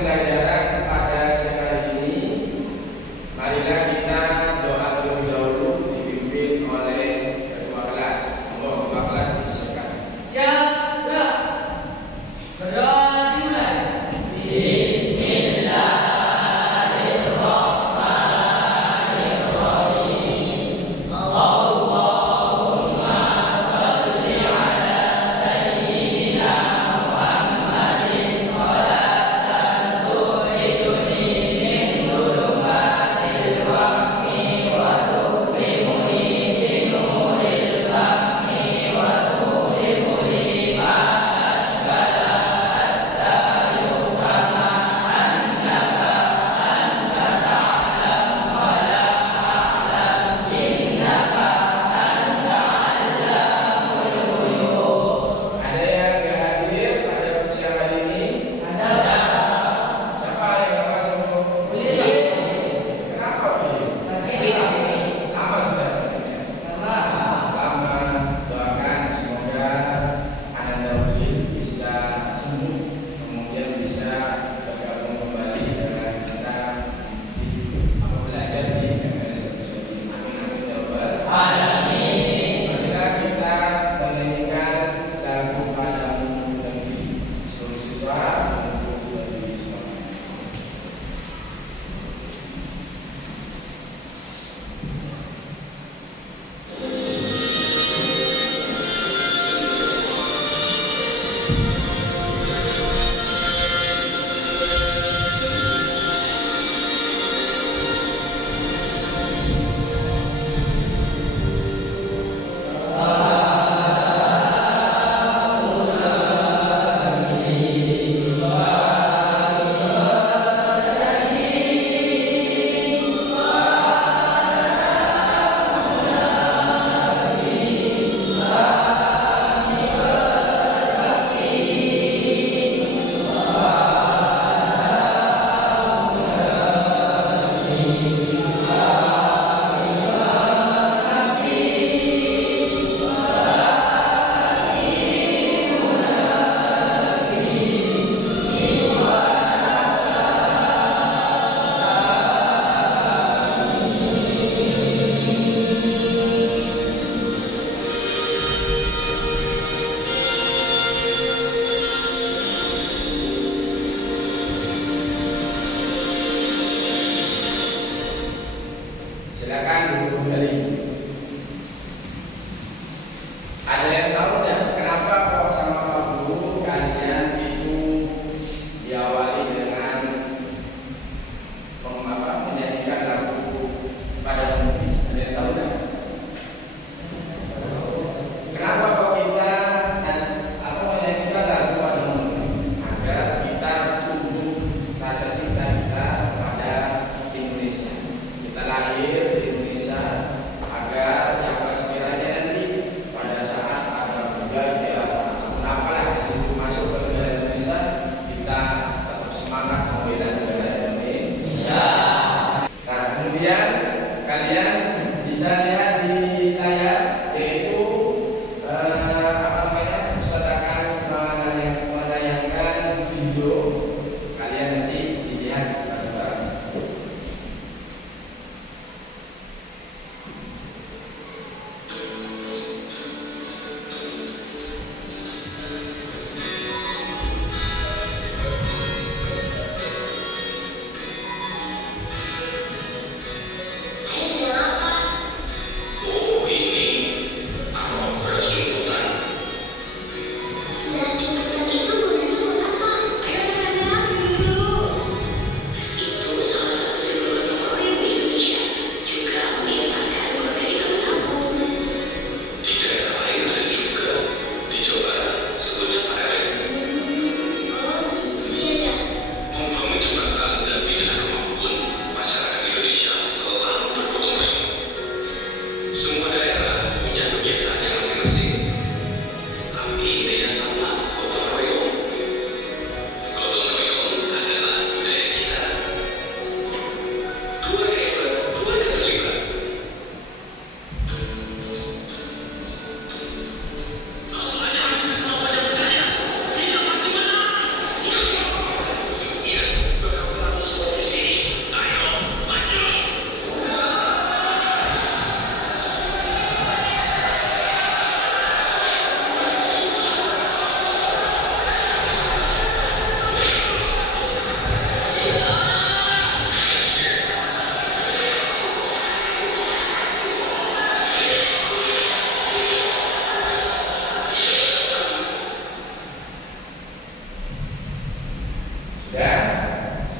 pembelajaran pada siang hari ini, marilah kita doa terlebih dahulu dipimpin oleh ketua kelas. Monggo ketua kelas disiapkan. Jaga. Berani mulai.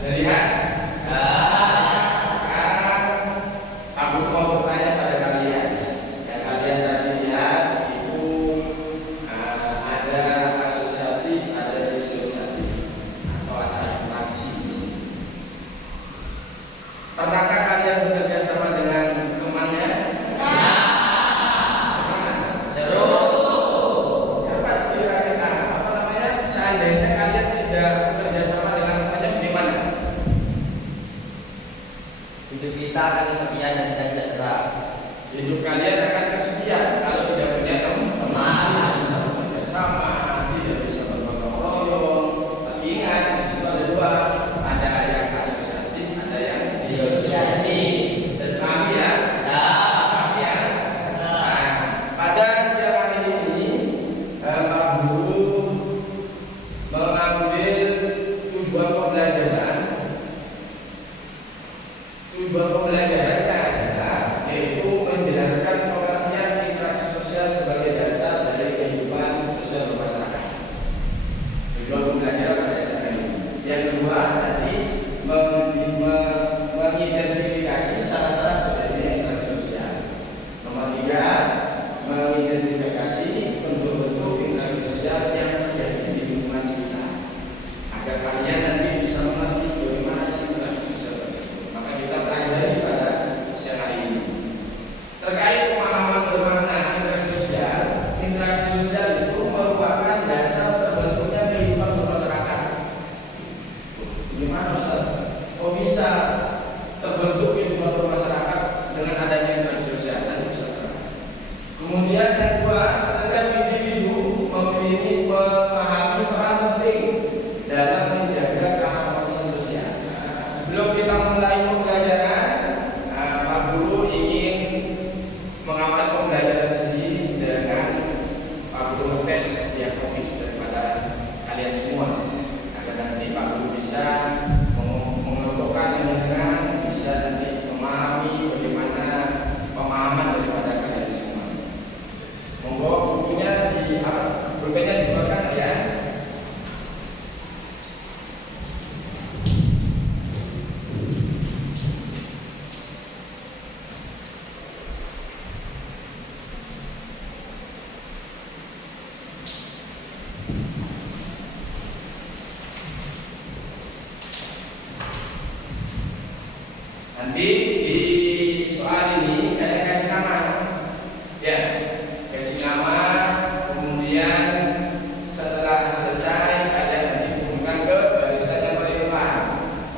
Sudah lihat? Sekarang aku mau bertanya pada kalian. Yang kalian tadi lihat itu ada asosiatif, ada disosiatif, atau ada interaksi di sini. Pernahkah kalian bekerja sama dengan temannya? Seandainya kalian tidak bekerja sama dengan temannya, bagaimana? Hidup kita akan kesepian dan tidak sejahtera. Hidup kalian akan kesepian kalau tidak punya teman, tidak bisa bekerja sama, tidak bisa bergotong royong. Tapi ingat, di situ ada dua, ada yang asosiatif, ada yang disosiatif. Paham ya? Paham ya? Nah, pada siang hari ini Pak Guru mengambil tujuan pembelajaran. Tujuan pembelajarannya adalah yaitu menjelaskan pengertian interaksi sosial sebagai dasar dari kehidupan sosial bermasyarakat. Tujuan pembelajaran pada saat ini. Yang kedua tadi mengidentifikasi syarat-syarat terjadinya interaksi sosial. Nomor tiga, mengidentifikasi bentuk-bentuk interaksi sosial yang terjadi di lingkungan sekitar. Agar kalian nanti bisa mengerti bagaimana sih interaksi sosial tersebut. Maka kita pelajari pada siang hari ini. Terkait pemahaman bermakna interaksi sosial itu merupakan dasar terbentuknya kehidupan bermasyarakat. Gimana Ustaz? Kok bisa terbentuk kehidupan bermasyarakat dengan adanya interaksi sosial? Nanti bisa terang. Kemudian yang kedua, setiap individu memiliki memahami peran penting dalam menjaga keharmonisan sosial. Sebelum kita mulai pembelajaran, Pak Guru ingin mengambil pembelajaran di sini dengan Pak Guru ngetes diagnosis daripada kalian semua, agar nanti Pak Guru bisa mengelompokkan dengan bisa nanti memahami bagaimana pemahaman daripada kalian semua. Monggo bukunya dibuatkan ya. Nanti di soal ini ada kasih nama, ya, kasih nama. Kemudian setelah selesai ada nanti hubungkan ke barisan yang paling depan.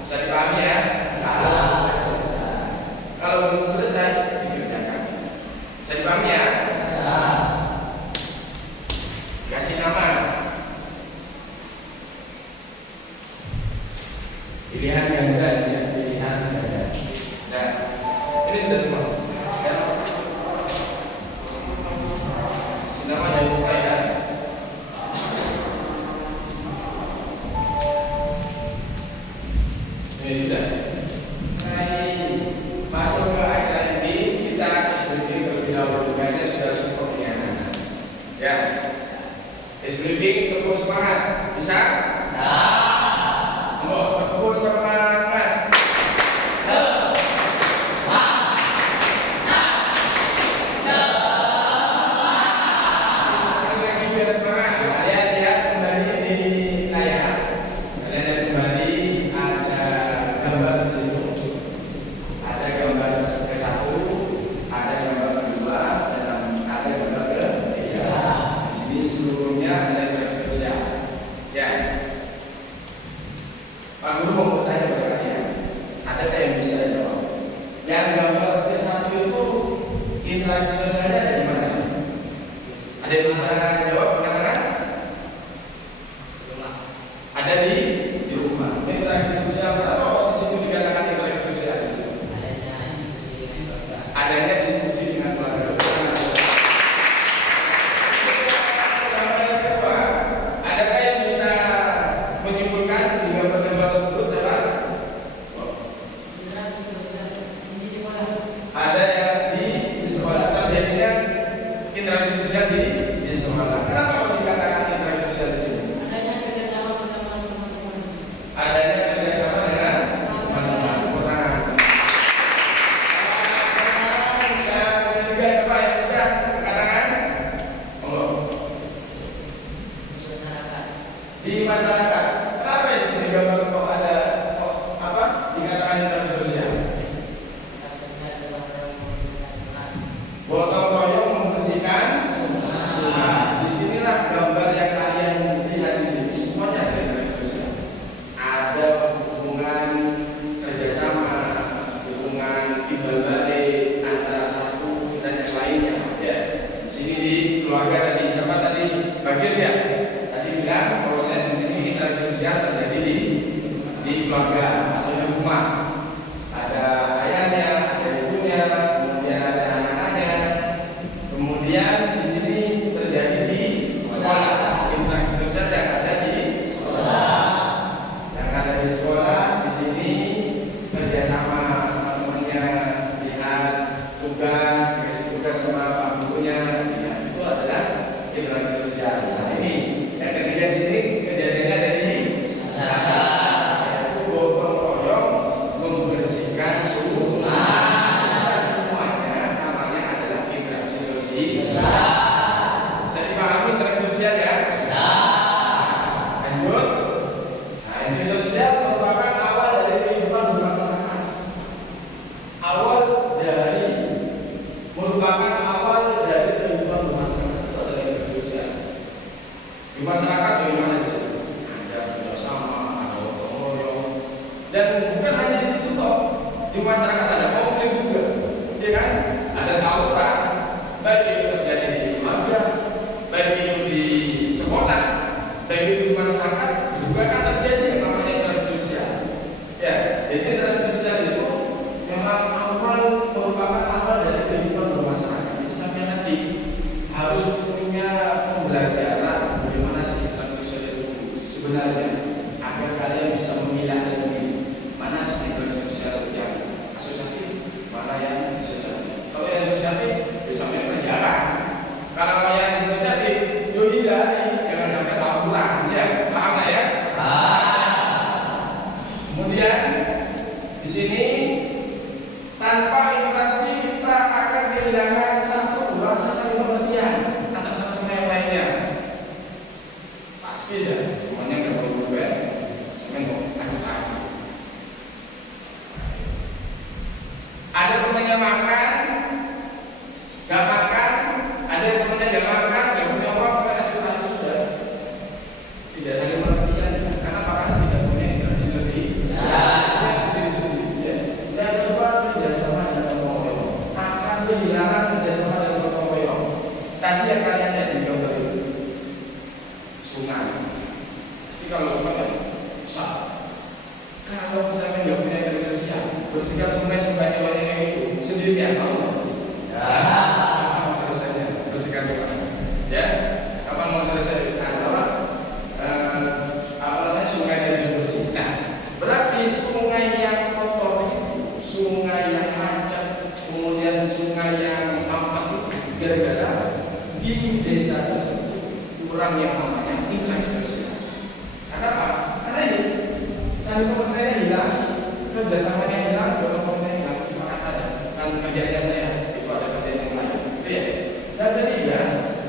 Bisa dipahami ya? Kalau sudah selesai, kalau belum selesai dikerjakan. Bisa dipahami ya? Kasih nama. Pilihan ganda ya, pilihan ganda. Nah, ini sudah semua. Ya. Nama dan lupa ya. Ini sudah. Masuk ke acara ini kita sleeping terlebih dahulu. Kayaknya sudah cukup ya. Ya. Sleeping tepuk semangat. Bisa? Bisa. Tepuk semangat. Pak Guru mau bertanya kepada kalian, adakah yang bisa jawab? Yang gambar ke-1 itu interaksi sosialnya ada di mana? Ada yang bisa jawab, mengatakan? Ada di rumah. Interaksi sosial berapa? Di situ dikatakan interaksi sosial di situ. Adanya diskusi dengan keluarga. Adakah yang bisa menyimpulkan di gambar-gambar tersebut? Coba. Ada yang di sekolah, terjadinya interaksi sosial di sekolah. Kenapa keluarga atau di rumah. Ada ayahnya, ada ibunya, kemudian ada anak-anaknya. Kemudian di sini terjadi di sekolah, interaksi sosial yang ada di sekolah. Yang ada di sekolah di sini kerjasama sama temannya, lihat tugas, kasih tugas sama pak gurunya, ya, itu adalah interaksi sosial. Nah ini yang ketiga di sini kejadiannya ada di masyarakat, yaitu gotong royong membersihkan sungai. Nah, semuanya namanya adalah interaksi sosial. Bisa dipahami interaksi sosial ya? Lanjut. Nah, interaksi sosial merupakan awal dari kehidupan bermasyarakat. Merupakan awal dari kehidupan bermasyarakat, itu adalah interaksi sosial. Di masyarakat bagaimana di situ? Ada kerjasama, ada gotong royong, dan bukan hanya di situ toh. Di masyarakat ada konflik juga, ya kan? Ada tawuran, baik itu terjadi di keluarga, baik itu di sekolah, baik itu di masyarakat, juga kan terjadi yang namanya interaksi sosial. Ya, jadi interaksi sosial itu memang merupakan awal dari kehidupan bermasyarakat. Itu sampai nanti harus punya pembelajaran bagaimana sih interaksi sosial itu sebenarnya, agar kalian bisa memilah dan memilih mana sih interaksi sosial yang asosiatif, mana yang disosiatif. Kalau yang asosiatif, ya sampai berjalan. Kalau yang disosiatif, yo hindari, jangan sampai tawuran, ya paham nggak ya? Kemudian di sini tanpa interaksi kita akan kehilangan satu rasa saling pengertian antara satu sama yang lainnya. Pasti ya, semuanya nggak perlu berubah. Semuanya mau aduk-aduk. Ada temannya makan, nggak makan. Ada yang temannya nggak makan, nggak punya uang, mereka aduk-aduk sudah. Tidak saling pengertian, karena makanan tidak punya interaksi sosial. Sendiri-sendiri. Ya. Dan kedua, kerjasama dan gotong royong. Akan kehilangan kerjasama dan gotong royong. Tadi yang kalian lihat di gambar itu, sungai. Pasti kalau sungai kan besar. Kalau misalnya nggak punya interaksi sosial, bersihkan sungai sebanyak-banyaknya itu sendirian, mau nggak? Kapan mau selesainya? Bersihkan sungai. Ya, kapan mau selesai? Awalnya sungai jadi bersih. Nah, berarti sungai yang kotor itu, sungai yang macet, kemudian sungai yang mampet itu gara-gara di desa tersebut kurang yang namanya interaksi sosial. Kenapa? Karena ini saling pengertiannya hilang, kerjasamanya hilang, gotong royongnya hilang. Cuma ada kan kerjanya saya itu ada kerjaan yang lain, itu ya. Dan ketiga,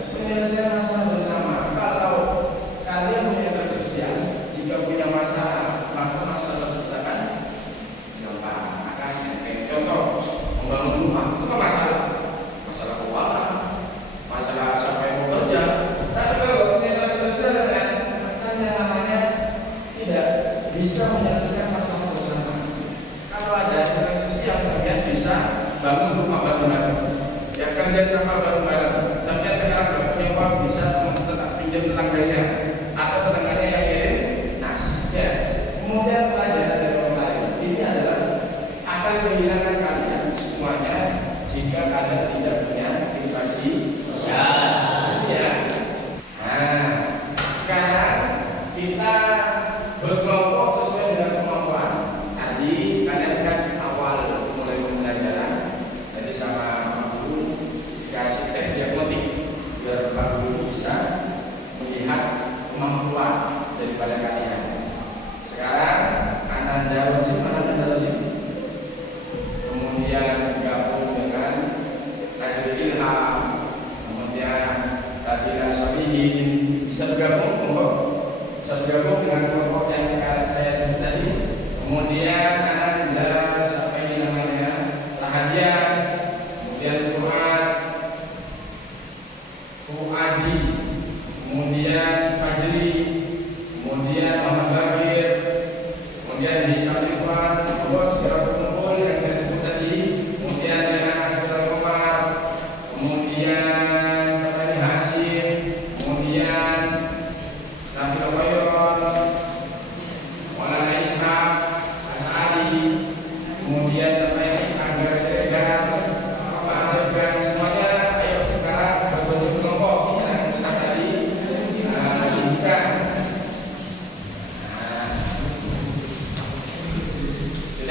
penyelesaian masalah bersama. Kalau kalian punya interaksi sosial, jika punya masalah, maka masalah tersebut akan gampang. Akan kayak contoh membangun rumah itu kan masalah keuangan, masalah siapa yang mau kerja. Tapi kalau punya interaksi sosial kan katanya namanya tidak bisa menyelesaikan masalah bersama. Kalau ada interaksi sosial, kalian bisa bangun rumah bareng-bareng, ya kerja sama bareng-bareng. Sampai sekarang nggak punya uang, bisa pinjam tetangganya atau tetangganya yang kirim nasi. Ya. Kemudian pelajaran dari orang lain ini adalah akan kehilangan kalian semuanya jika kalian tidak punya interaksi sosial. Ya. Nah, sekarang kita berkelompok sesuai dengan kemampuan. Tadi kalian kan awal mulai pembelajaran, jadi sama Pak Guru dikasih tes diagnostik biar Pak Guru bisa melihat kemampuan daripada kalian. Sekarang Ananda Rozim, kemudian gabung dengan Najib Ilham, kemudian Radila Solihin, bisa bergabung kelompok, bisa bergabung dengan kelompok yang saya sebut tadi. Kemudian Ananda sampai ini namanya Rahadian, kemudian Fuadi, kemudian Fajri, kemudian Muhammad Bakir, kemudian Hisam Ridwan, bos secara kumpul yang saya sebut tadi, kemudian dengan Asrul Komar, kemudian sampai Hasim, kemudian Nafil Khairon, Maulana Ishaq,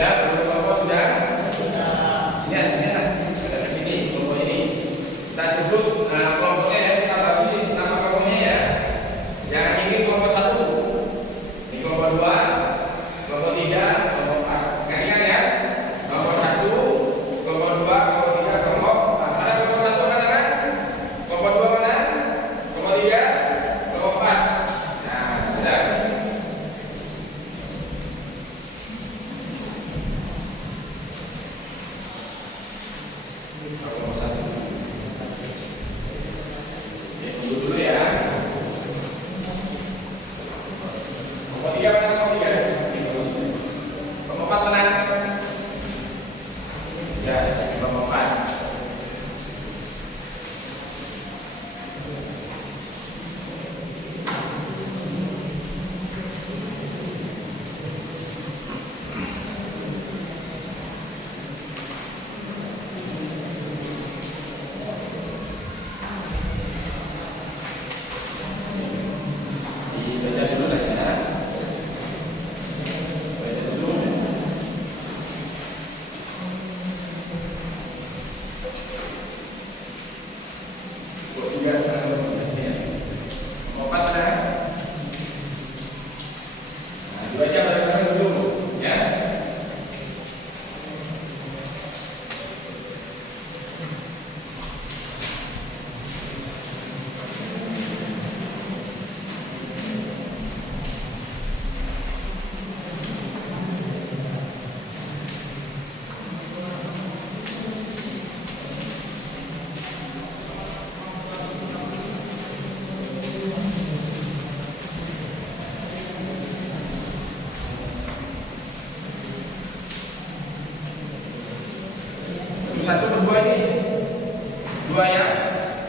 Sudah, kelompok sudah. Sini ya, kita ke sini kelompok ini. Kita sebut kelompoknya ya, kita bagi nama kelompoknya ya. Yang ini kelompok 1, ini kelompok 2, kelompok 3, kelompok 4. Ingat ya, kelompok 1, kelompok 2, kelompok 3, kelompok 4. Ada kelompok 1 mana kan? Kelompok 2 mana? Kelompok 3, kelompok 4. Nah, sudah. Kelompok 1. Oke, tunggu dulu ya. Kelompok 3 mana? Kelompok 3. Kelompok 4 mana? Ya, kelompok 4. Dibaca dulu lah ya. Baca dulu. Kelompok 3 ya. Kelompok 4 mana? Nah, dibaca bareng-bareng dulu ya. Itu 1 per 2 ini. 2 ya.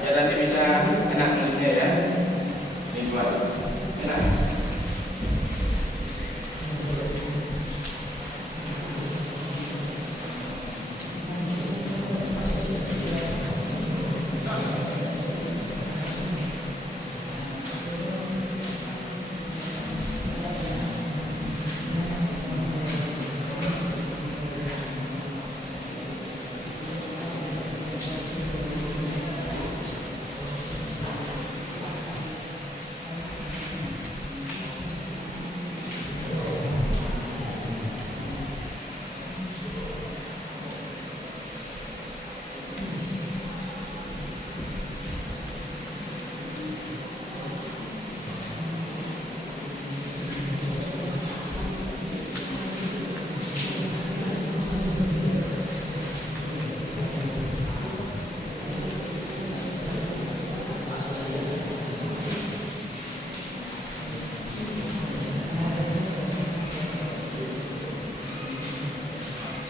Ya nanti bisa enak nulisnya ya. Ini 2. Enak.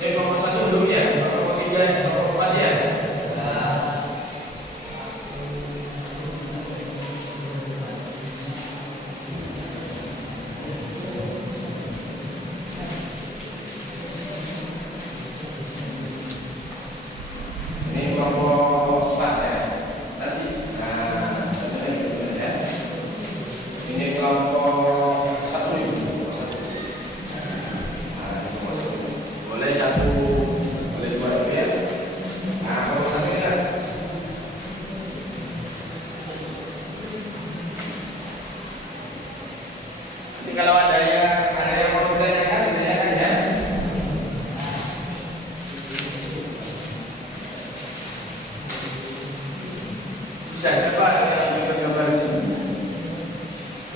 Saya kelompok 1 belum ya, kelompok 3, kelompok 4 ya. Ini kelompok 4 ya. Nanti, satu lagi ya. Ini kelompok 1 ini. Kelompok 1. Nah, ini kelompok 1. Boleh 1, boleh 2 ya. Nah, kelompok 1 ini kan. Nanti kalau ada yang mau ditanyakan ya. Bisa siapa yang bergambar di sini?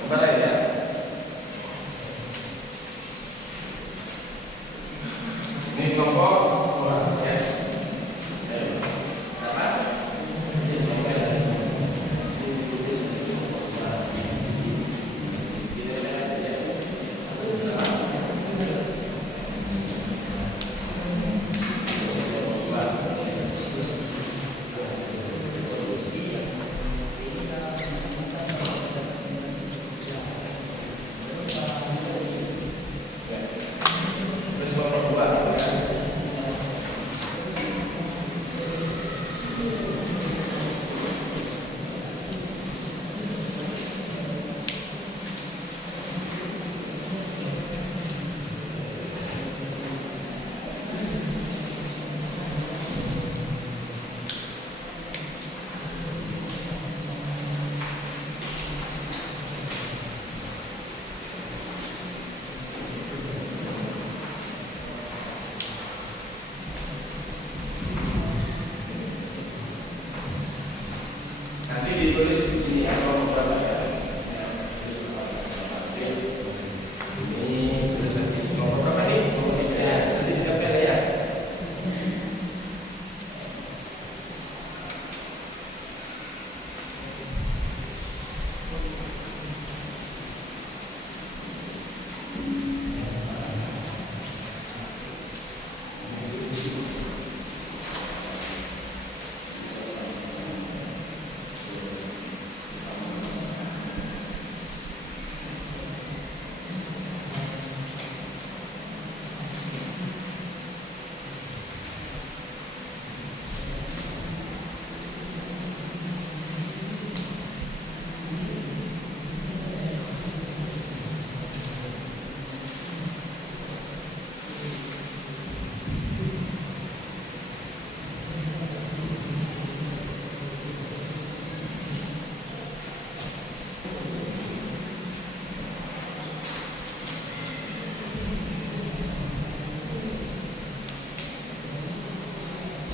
Gambar aja ya. Ini kelompok 2 ya. Ayo. Berapa? Terus kelompok 2 ya.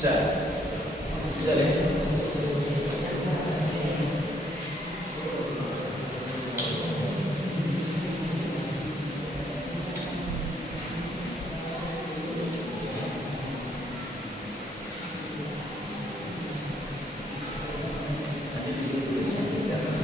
Bisa. Bisa deh. Nanti di sini tulisnya dasar.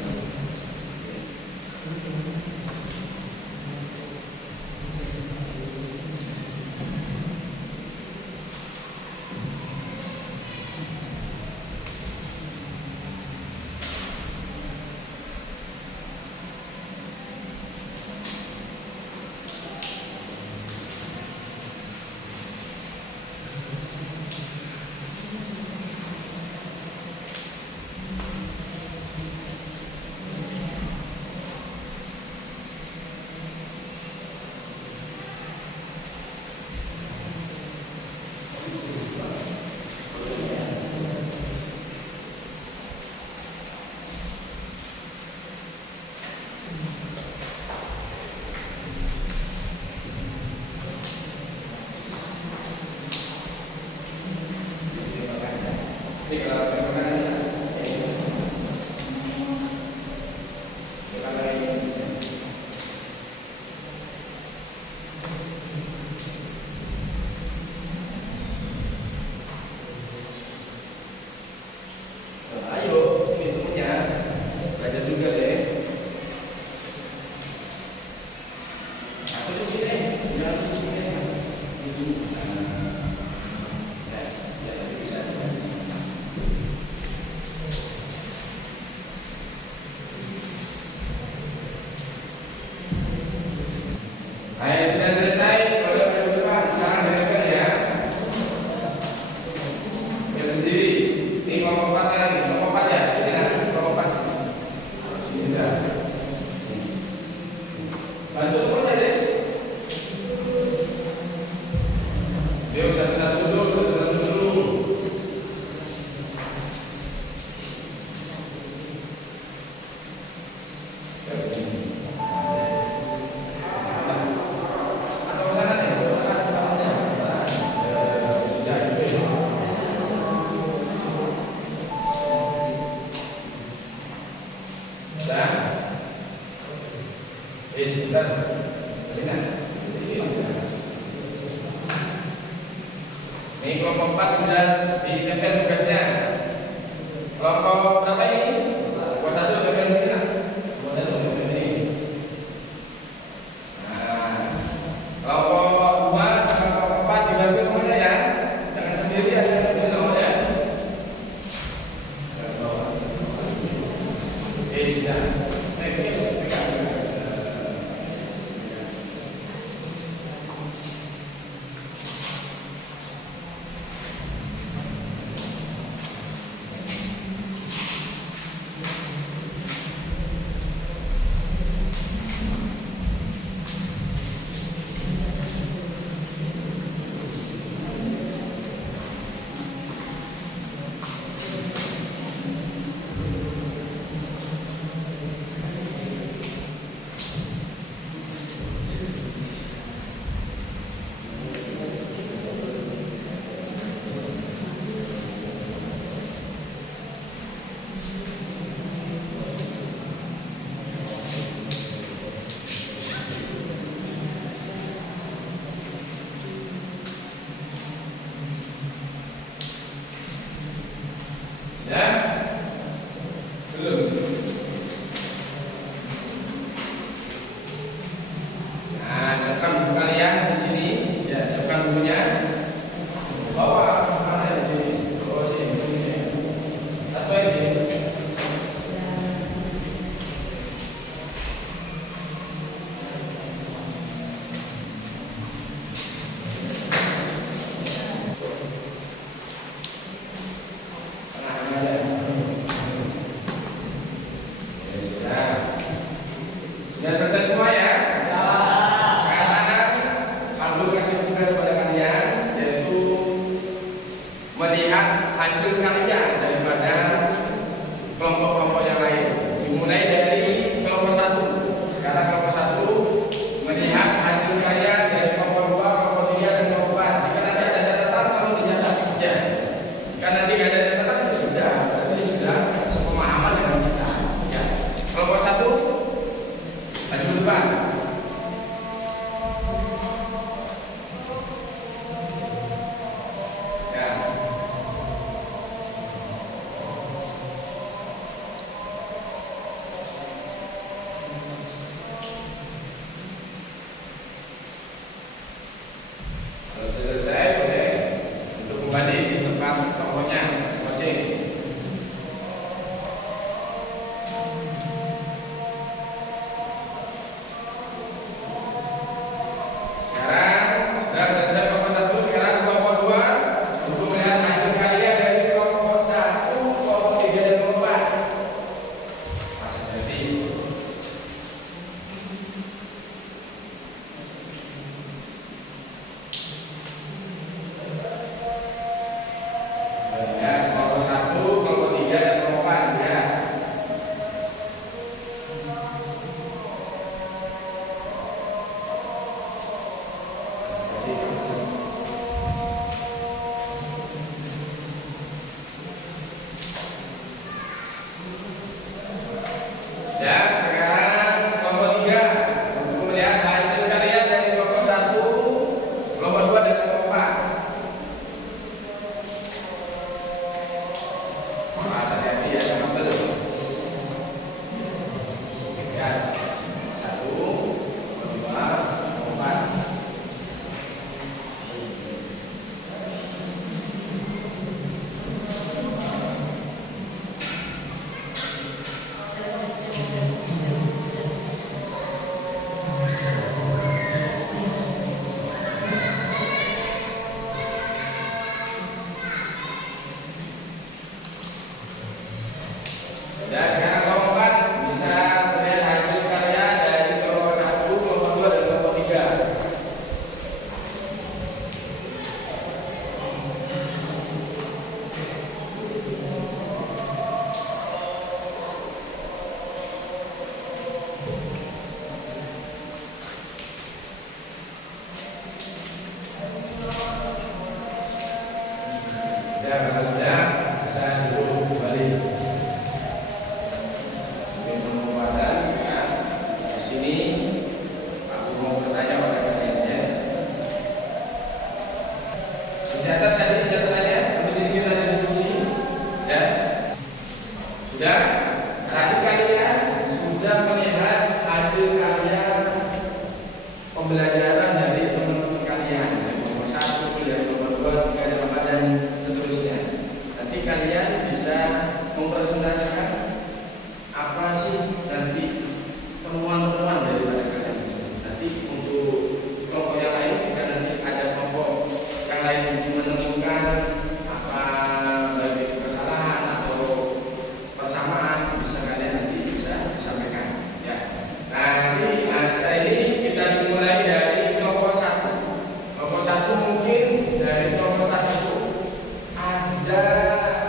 Ini kalau makanannya, ayo, ini temennya, belajar juga deh. Aku di sini, jangan di sini, di sini. Ya, ya, tapi bisa. Ayo, sudah selesai. Kalau maju depan, sekarang dengarkan ya. Lihat sendiri. Ini kelompok 4 lagi, kelompok 4 ya. Sini kan, kelompok 4 sini. Sini dah. Bantu temannya deh. Yuk, satu-satu dulu, satu-satu dulu. Atau sana nih, sudah itu. Sudah. Sebentar. Sini. Ini kelompok 4 sudah ditempel tugasnya. Kelompok berapa ini? Kelompok 1 tempel sini kan? Kelompok 1 tempel ini. Nah, kelompok 2 sama kelompok 4 dibagi nomornya ya. Jangan sendiri ya, saya bagi nomornya. Sudah. Ya? Belum. Nah, siapkan buku kalian di sini. Ya, siapkan bukunya. Bawa mana di sini? Bawa sini. Satu aja sini. Sudah selesai semua ya? Sekarang Pak Guru kasih tugas pada kalian. Ya, kalau sudah bisa duduk kembali. Penguatan ya. Di sini aku mau bertanya pada kalian ya. Catat tadi catatannya, habis ini kita diskusi ya. Sudah? Tadi kalian sudah melihat hasil karya pembelajaran dari teman-teman kalian dari nomor 1, dari nomor 2, 3, dan 4 dan seterusnya. Nanti kalian bisa mempresentasikan apa sih nanti temuan-temuan daripada kalian di sini. Nanti untuk kelompok yang lain, jika nanti ada kelompok yang lain yang menemukan apa baik kesalahan atau persamaan, bisa kalian nanti bisa disampaikan. Ya. Nanti setelah ini kita dimulai dari kelompok 1. Kelompok 1 mungkin dari kelompok 1 itu ada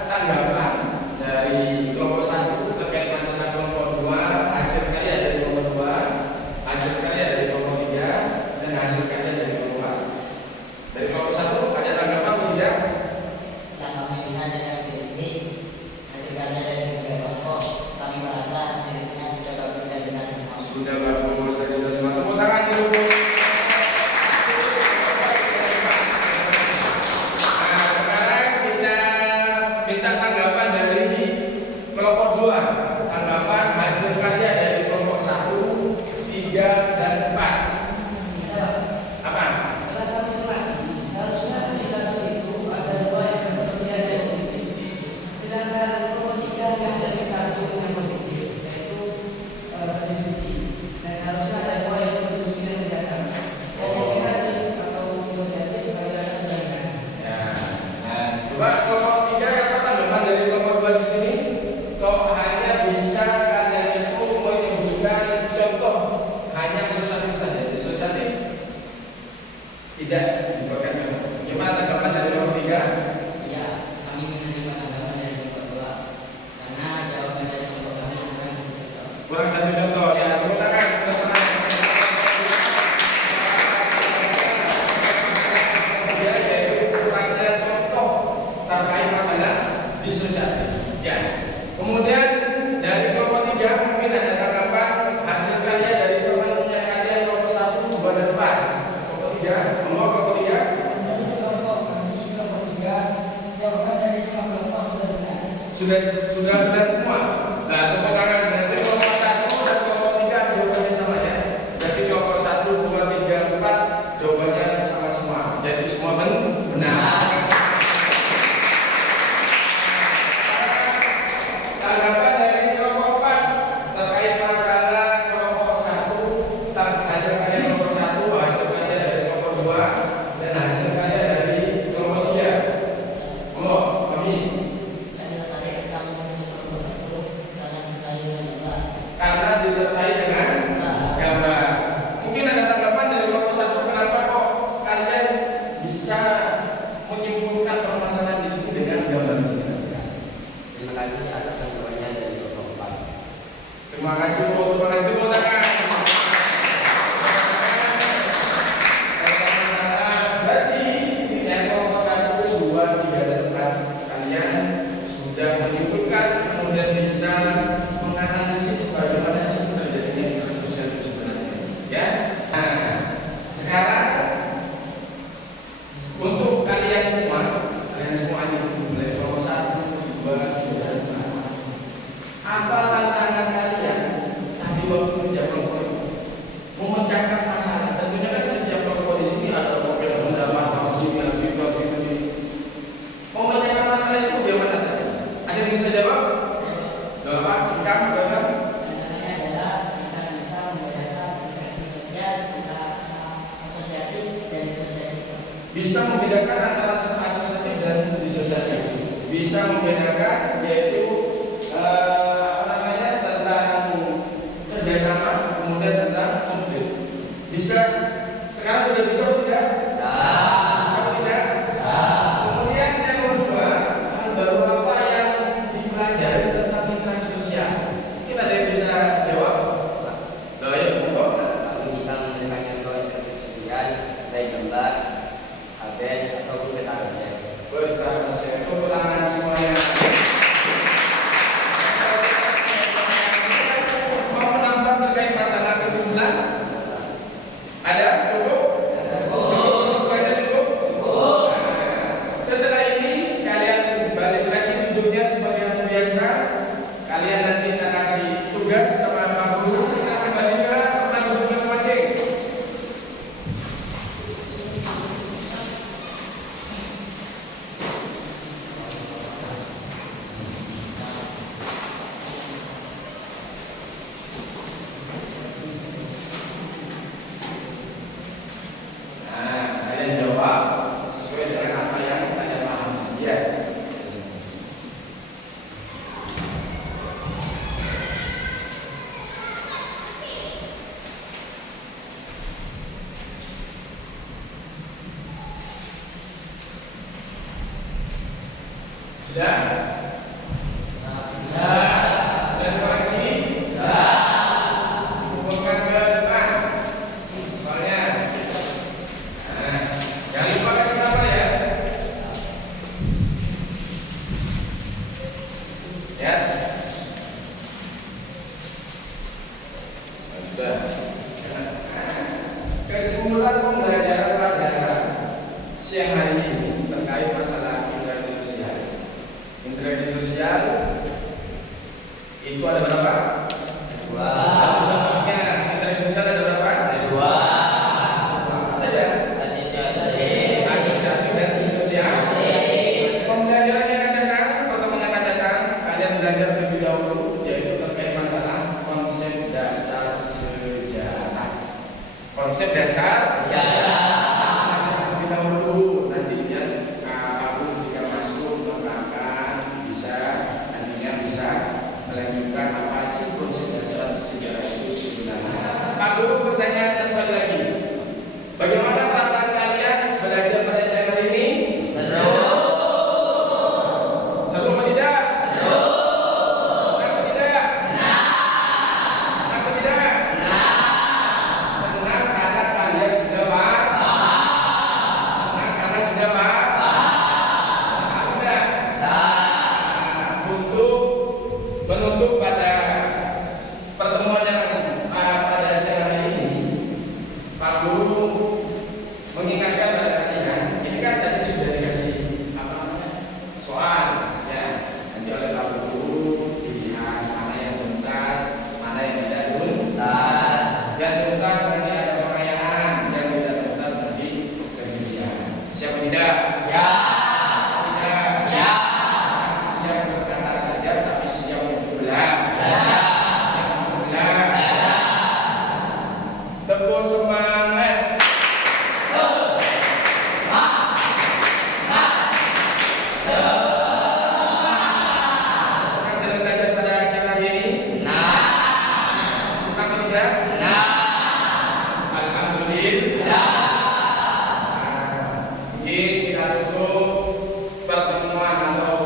tanggapan dari kelompok 1 terkait masalah kelompok 2, hasil karya dari kelompok 2, hasil karya dari kelompok 3, dan hasil karya dari kelompok 4. Dari kelompok 1 ada tanggapan atau tidak? Setelah kami lihat dan kami teliti hasil karya dari tiga kelompok, kami merasa hasilnya sudah bagus dan benar. Sudah bagus, sudah semua. Tepuk tangan dulu. Nah, sekarang kita minta tanggapan dari kelompok 2. Tanggapan hasil karya dari kelompok 1, 3, dan 4. Apa? Setelah kami cermati, seharusnya di kasus itu ada dua yang sosial yang positif, sedangkan kelompok tiga yang dari satu yang positif, yaitu berdiskusi. Dan seharusnya ada dua yang berdiskusi dan kerjasama. Kelompok negatif atau disosiatif kami rasa jangan. Ya. Nah, coba kelompok 3 apa tanggapan dari kelompok 2 di sini? Kok hanya bisa kalian itu menyebutkan contoh hanya asosiatif saja, disosiatif tidak dipakai. Gimana tanggapan dari kelompok 3? Ya, kami menerima tanggapan dari kelompok dua karena jawaban dari kelompok kami akan seperti itu. Kurang satu contoh ya, tepuk tangan, tepuk tangan. Ya, yaitu kurangnya contoh terkait masalah disosiatif. Ya. Kemudian dari kelompok 3 mungkin ada tanggapan hasil karya dari teman-temannya kalian kelompok 1, 2, dan 4. Kelompok 3, nomor kelompok 3. Dari kelompok kami, kelompok tiga, jawaban dari semua kelompok sudah benar. Sudah benar semua. Nah, tepuk tangan. Berarti kelompok 1 dan kelompok 3 jawabannya sama ya. Berarti kelompok 1, 2, 3, 4 jawabannya sama semua. Jadi semua benar. Tanggapan dari kelompok 4 terkait masalah kelompok 1, hasil karya kelompok 1, hasil karya dari kelompok 2, dan hasil karya dari kelompok 3. Ngomong, kami Kami tertarik kamu menyebut kelompok itu karena disertai dengan gambar. karena disertai dengan gambar. Mungkin ada tanggapan dari kelompok 1, kenapa kok kalian bisa menyimpulkan permasalahan di sini dengan gambar di sini? Terima kasih atas bantuannya dari kelompok 4. Terima kasih Bu, terima kasih tepuk tangan. Berarti ya kelompok 1, 2, 3, dan 4 kalian sudah menyimpulkan kemudian bisa menganalisis bagaimana sih terjadinya interaksi sosial itu sebenarnya. Ya. Nah, sekarang untuk kalian semua ini dari kelompok 1, 2, 3, dan 4. Apa tantangan kalian tadi waktu kerja kelompok itu? Memecahkan masalah. Tentunya kan setiap kelompok di sini ada kelompok yang mendapat maksud yang ini. Memecahkan masalah itu bagaimana tadi? Ada yang bisa jawab? Bapak, kamu, Bapak? Tantangannya adalah kita bisa membedakan interaksi sosial antara asosiatif dan disosiatif. Bisa membedakan antara asosiatif dan disosiatif. Bisa membedakan yaitu tentang kerjasama, kemudian tentang konflik. Bisa sekarang sudah bisa atau tidak? Bisa atau tidak? Kemudian yang kedua, hal baru apa yang dipelajari tentang interaksi sosial? Mungkin ada yang bisa jawab? Loh ya, monggo. Kami bisa memberikan contoh interaksi sosial dari gambar, tabel, ataupun peta konsep. Berita Tepuk tangan semuanya. Mau menambah terkait masalah kesimpulan? Ada? Cukup? Kesimpulannya cukup? Nah, setelah ini kalian balik lagi duduknya seperti yang biasa. Kalian nanti kita kasih tugas sama Pak Guru. Kita kembali ke tempat duduk masing-masing. Nah, kalian jawab sesuai dengan apa yang kalian pahami. Ya. Sudah? Sudah dikoreksi? Kumpulkan ke depan. Soalnya, nah, jangan lupa kasih nama ya. Ya. Sudah. Kesimpulan pembelajaran pada siang hari ini terkait masalah interaksi sosial. Interaksi sosial itu ada berapa? Ada berapa? Interaksi sosial ada berapa? Apa saja? Asosiatif dan disosial. Pembelajaran yang akan datang, pertemuan yang akan datang, kalian belajar terlebih dahulu, yaitu terkait masalah konsep dasar sejarah. Konsep dasar terlebih dahulu, nanti biar apapun jika masuk menerangkan bisa, nantinya bisa melanjutkan apa sih konsep dasar sejarah itu sebenarnya. Pak Guru bertanya satu kali lagi, bagaimana perasaan kalian belajar pada siang hari ini? Seru atau tidak? Senang atau tidak? Senang atau tidak? Senang karena kalian sudah paham. Senang karena sudah paham. Senang tidak? Untuk menutup pada pertemuan yang pada siang hari ini, Pak Guru mengingatkan pada kalian, ini kan tadi sudah dikasih apa namanya soal, ya. Nanti oleh Pak Guru dilihat mana yang tuntas, mana yang tidak tuntas. Yang tuntas nanti ada pertanyaan, yang tidak tuntas nanti penelitian. Siap atau tidak? Tidak. Siap berkata saja, tapi siap untuk belajar. Siap untuk belajar. Tepuk semangat. Senang dalam belajar pada siang hari ini? Senang atau tidak? Alhamdulillah. Mungkin kita tutup pertemuan atau